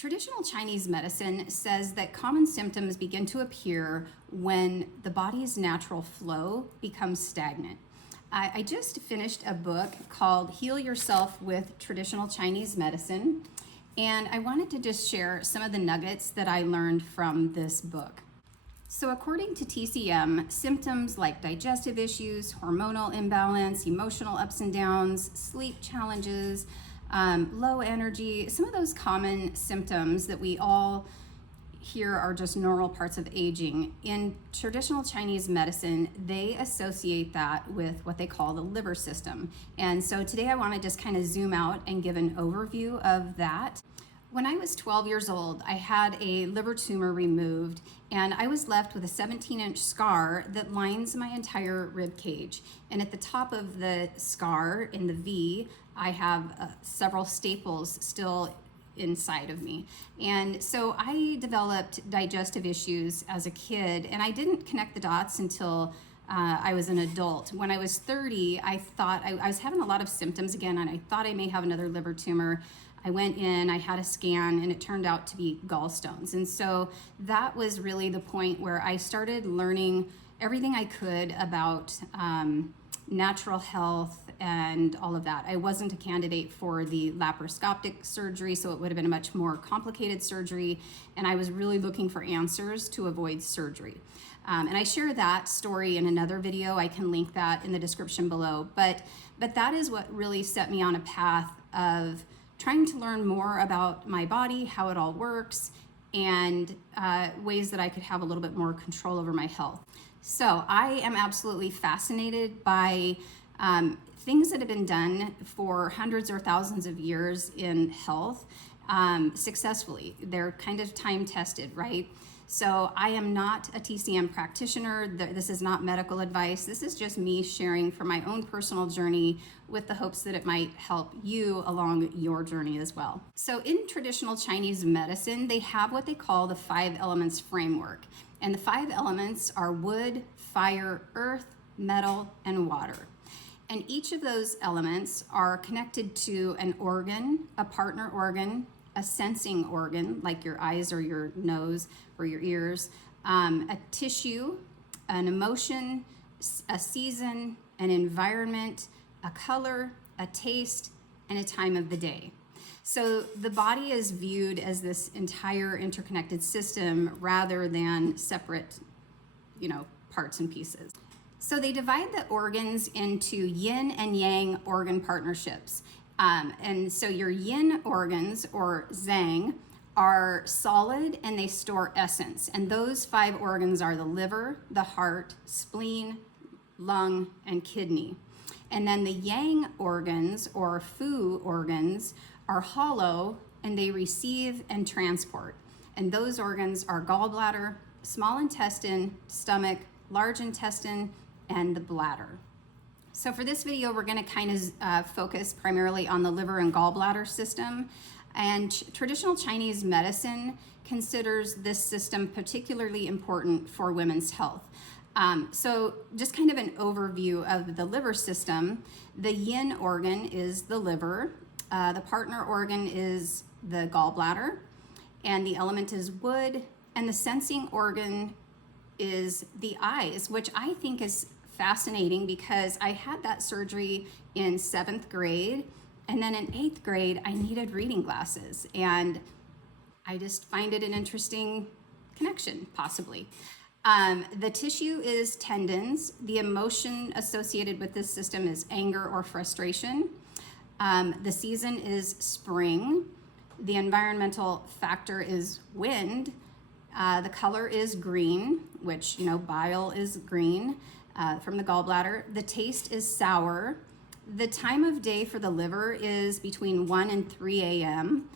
Traditional Chinese medicine says that common symptoms begin to appear when the body's natural flow becomes stagnant. I just finished a book called Heal Yourself with Traditional Chinese Medicine, and I wanted to just share some of the nuggets that I learned from this book. So according to TCM, symptoms like digestive issues, hormonal imbalance, emotional ups and downs, sleep challenges, low energy, some of those common symptoms that we all hear are just normal parts of aging. In traditional Chinese medicine, they associate that with what they call the liver system. And so today I want to just kind of zoom out and give an overview of that. When I was 12 years old, I had a liver tumor removed, and I was left with a 17-inch scar that lines my entire rib cage. And at the top of the scar, in the V, I have several staples still inside of me. And so I developed digestive issues as a kid, and I didn't connect the dots until I was an adult. When I was 30, I thought I was having a lot of symptoms again, and I thought I may have another liver tumor. I went in, I had a scan, and it turned out to be gallstones. And so that was really the point where I started learning everything I could about natural health and all of that. I wasn't a candidate for the laparoscopic surgery, so it would have been a much more complicated surgery, and I was really looking for answers to avoid surgery. And I share that story in another video. I can link that in the description below. But that is what really set me on a path of trying to learn more about my body, how it all works, and ways that I could have a little bit more control over my health. So I am absolutely fascinated by things that have been done for hundreds or thousands of years in health successfully. They're kind of time tested, right? So I am not a TCM practitioner. This is not medical advice. This is just me sharing from my own personal journey with the hopes that it might help you along your journey as well. So in traditional Chinese medicine, they have what they call the 5 elements framework. And the 5 elements are wood, fire, earth, metal, and water. And each of those elements are connected to an organ, a partner organ, a sensing organ, like your eyes or your nose or your ears, a tissue, an emotion, a season, an environment, a color, a taste, and a time of the day. So the body is viewed as this entire interconnected system rather than separate, parts and pieces. So they divide the organs into yin and yang organ partnerships. And so your yin organs, or zhang, are solid and they store essence. And those 5 organs are the liver, the heart, spleen, lung, and kidney. And then the yang organs, or fu organs, are hollow and they receive and transport. And those organs are gallbladder, small intestine, stomach, large intestine, and the bladder. So for this video, we're going to kind of focus primarily on the liver and gallbladder system. And traditional Chinese medicine considers this system particularly important for women's health. So just kind of an overview of the liver system. The yin organ is the liver. The partner organ is the gallbladder. And the element is wood. And the sensing organ is the eyes, which I think is fascinating because I had that surgery in 7th grade, and then in 8th grade I needed reading glasses, and I just find it an interesting connection, possibly. The tissue is tendons. The emotion associated with this system is anger or frustration. The season is spring. The environmental factor is wind. The color is green, which, bile is green. From the gallbladder. The taste is sour. The time of day for the liver is between 1 and 3 a.m.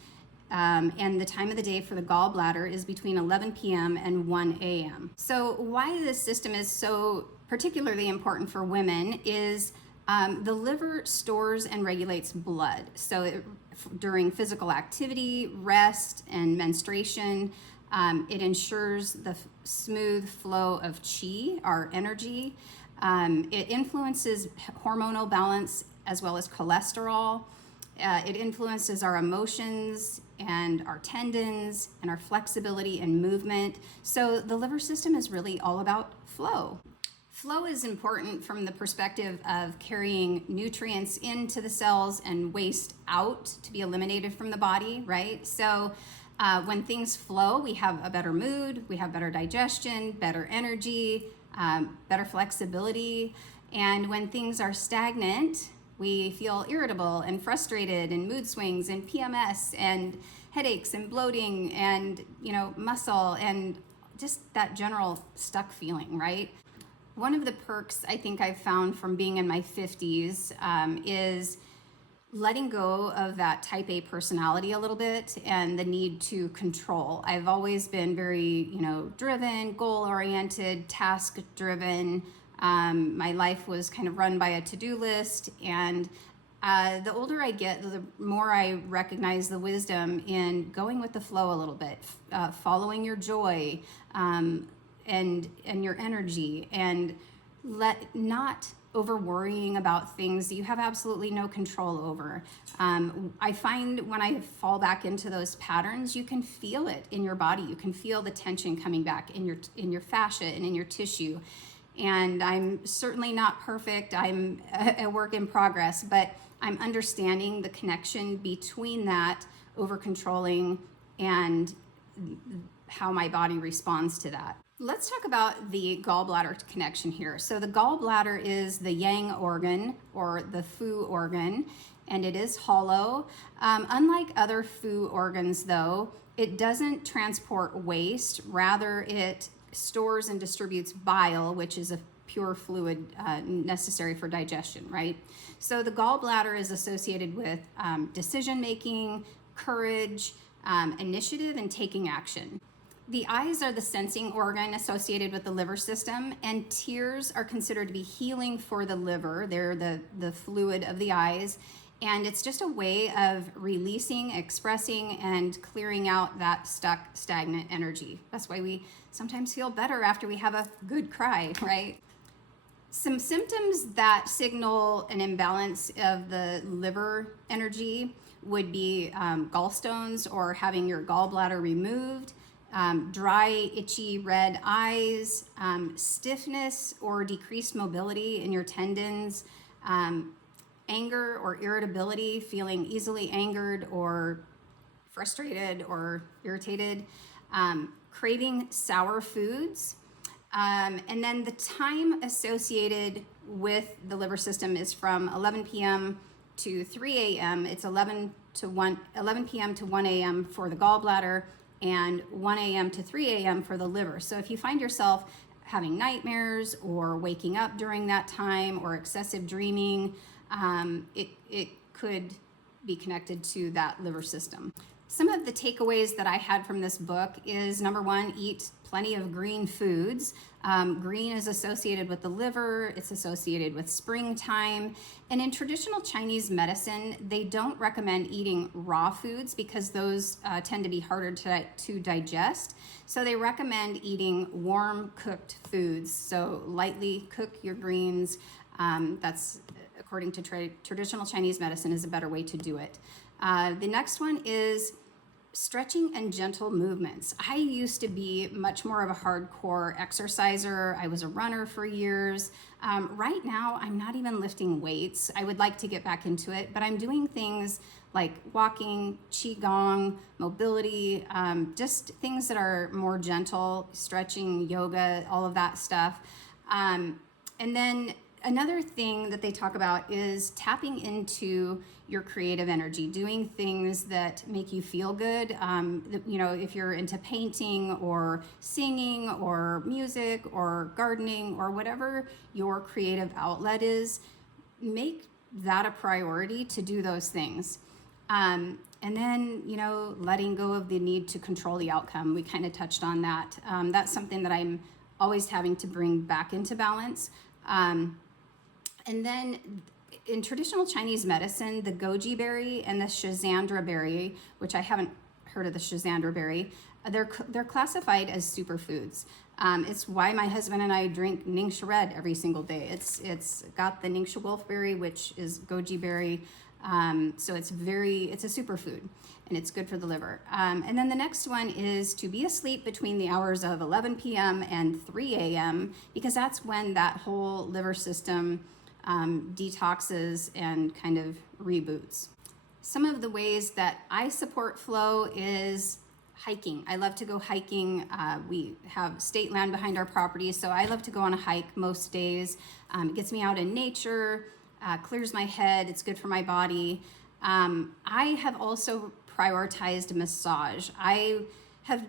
And the time of the day for the gallbladder is between 11 p.m. and 1 a.m. So why this system is so particularly important for women is the liver stores and regulates blood. So during physical activity, rest, and menstruation, it ensures the smooth flow of qi, our energy. It influences hormonal balance as well as cholesterol. It influences our emotions. and our tendons and our flexibility and movement. So the liver system is really all about flow. Flow is important from the perspective of carrying nutrients into the cells and waste out to be eliminated from the body, right? So when things flow, we have a better mood, we have better digestion, better energy, better flexibility. And when things are stagnant, we feel irritable and frustrated and mood swings and PMS and headaches and bloating and, muscle and just that general stuck feeling, right? One of the perks I think I've found from being in my 50s is letting go of that type A personality a little bit and the need to control. I've always been very, driven, goal-oriented, task-driven. My life was kind of run by a to-do list, and the older I get, the more I recognize the wisdom in going with the flow a little bit, following your joy and your energy, and not over worrying about things that you have absolutely no control over. I find when I fall back into those patterns, you can feel it in your body. You can feel the tension coming back in your fascia and in your tissue. And I'm certainly not perfect. I'm a work in progress, but I'm understanding the connection between that over controlling and how my body responds to that. Let's talk about the gallbladder connection here. So the gallbladder is the yang organ, or the fu organ, and it is hollow. Unlike other fu organs though, it doesn't transport waste. Rather, it stores and distributes bile, which is a pure fluid necessary for digestion, right? So the gallbladder is associated with decision making, courage, initiative, and taking action. The eyes are the sensing organ associated with the liver system, and tears are considered to be healing for the liver. They're the fluid of the eyes, and it's just a way of releasing, expressing, and clearing out that stuck, stagnant energy. That's why we sometimes feel better after we have a good cry, right? Some symptoms that signal an imbalance of the liver energy would be gallstones or having your gallbladder removed, dry, itchy, red eyes, stiffness or decreased mobility in your tendons, anger or irritability, feeling easily angered or frustrated or irritated, craving sour foods. And then the time associated with the liver system is from 11 p.m. to 3 a.m. It's 11 p.m. to 1 a.m. for the gallbladder, and 1 a.m. to 3 a.m. for the liver. So if you find yourself having nightmares or waking up during that time or excessive dreaming, it could be connected to that liver system. Some of the takeaways that I had from this book is, number one, eat plenty of green foods. Green is associated with the liver, it's associated with springtime. And in traditional Chinese medicine, they don't recommend eating raw foods because those tend to be harder to digest. So they recommend eating warm cooked foods. So lightly cook your greens. That's, according to traditional Chinese medicine, is a better way to do it. The next one is stretching and gentle movements. I used to be much more of a hardcore exerciser. I was a runner for years. Right now, I'm not even lifting weights. I would like to get back into it, but I'm doing things like walking, qigong, mobility, just things that are more gentle, stretching, yoga, all of that stuff. And then another thing that they talk about is tapping into your creative energy, doing things that make you feel good. If you're into painting or singing or music or gardening or whatever your creative outlet is, make that a priority to do those things. And then, letting go of the need to control the outcome. We kind of touched on that. That's something that I'm always having to bring back into balance. And then in traditional Chinese medicine, the goji berry and the schizandra berry, which I haven't heard of the schizandra berry, they're classified as superfoods. It's why my husband and I drink ningxia red every single day. It's got the ningxia wolfberry, which is goji berry, So it's a superfood, and it's good for the liver. And then the next one is to be asleep between the hours of 11 p.m. and 3 a.m. because that's when that whole liver system detoxes and kind of reboots. Some of the ways that I support flow is hiking. I love to go hiking. We have state land behind our property, so I love to go on a hike most days. It gets me out in nature, clears my head, it's good for my body. I have also prioritized massage. I have,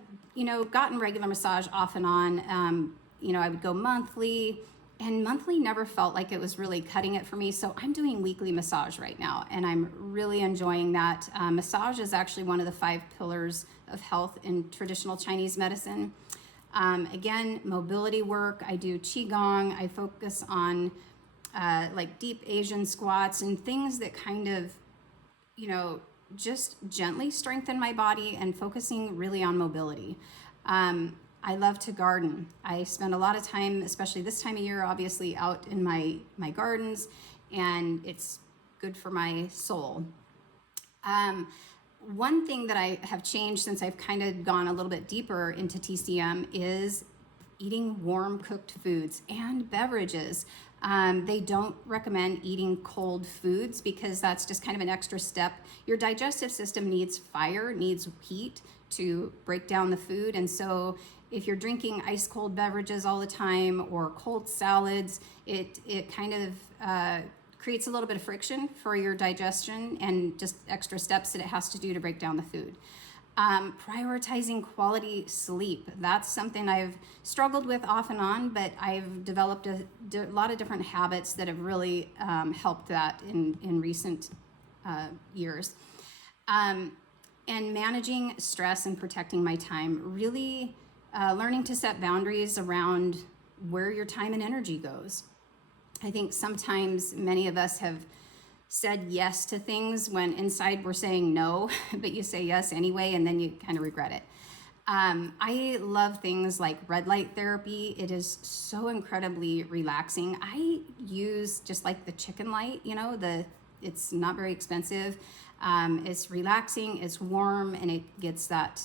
gotten regular massage off and on. I would go monthly, and monthly never felt like it was really cutting it for me. So I'm doing weekly massage right now, and I'm really enjoying that. Massage is actually one of the 5 pillars of health in traditional Chinese medicine. Again, mobility work. I do Qigong. I focus on like deep Asian squats and things that kind of, just gently strengthen my body and focusing really on mobility. I love to garden. I spend a lot of time, especially this time of year, obviously out in my gardens, and it's good for my soul. One thing that I have changed since I've kind of gone a little bit deeper into TCM is eating warm cooked foods and beverages. They don't recommend eating cold foods because that's just kind of an extra step. Your digestive system needs fire, needs heat to break down the food. And so if you're drinking ice cold beverages all the time or cold salads, it kind of creates a little bit of friction for your digestion and just extra steps that it has to do to break down the food. Prioritizing quality sleep. That's something I've struggled with off and on, but I've developed a lot of different habits that have really helped that in recent years. And managing stress and protecting my time. Really learning to set boundaries around where your time and energy goes. I think sometimes many of us have said yes to things when inside we're saying no, but you say yes anyway, and then you kind of regret it. I love things like red light therapy. It is so incredibly relaxing. I use just like the chicken light, it's not very expensive. It's relaxing, it's warm, and it gets that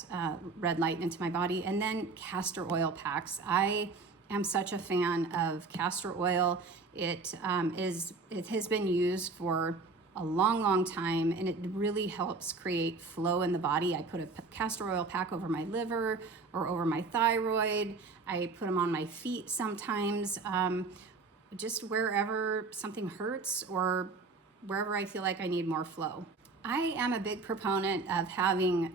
red light into my body. And then castor oil packs. I am such a fan of castor oil. It has been used for a long time, and it really helps create flow in the body. I put a castor oil pack over my liver or over my thyroid. I put them on my feet sometimes, just wherever something hurts or wherever I feel like I need more flow. I am a big proponent of having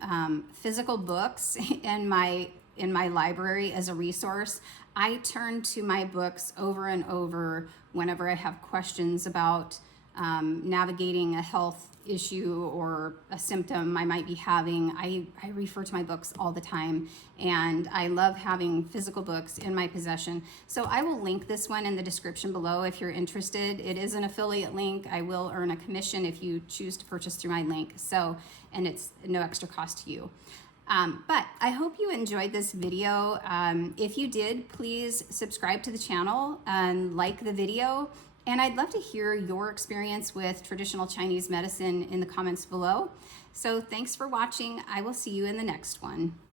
physical books in my library as a resource. I turn to my books over and over whenever I have questions about navigating a health issue or a symptom I might be having. I refer to my books all the time, and I love having physical books in my possession. So I will link this one in the description below if you're interested. It is an affiliate link. I will earn a commission if you choose to purchase through my link. So, and it's no extra cost to you. But I hope you enjoyed this video. If you did, please subscribe to the channel and like the video. And I'd love to hear your experience with traditional Chinese medicine in the comments below. So thanks for watching. I will see you in the next one.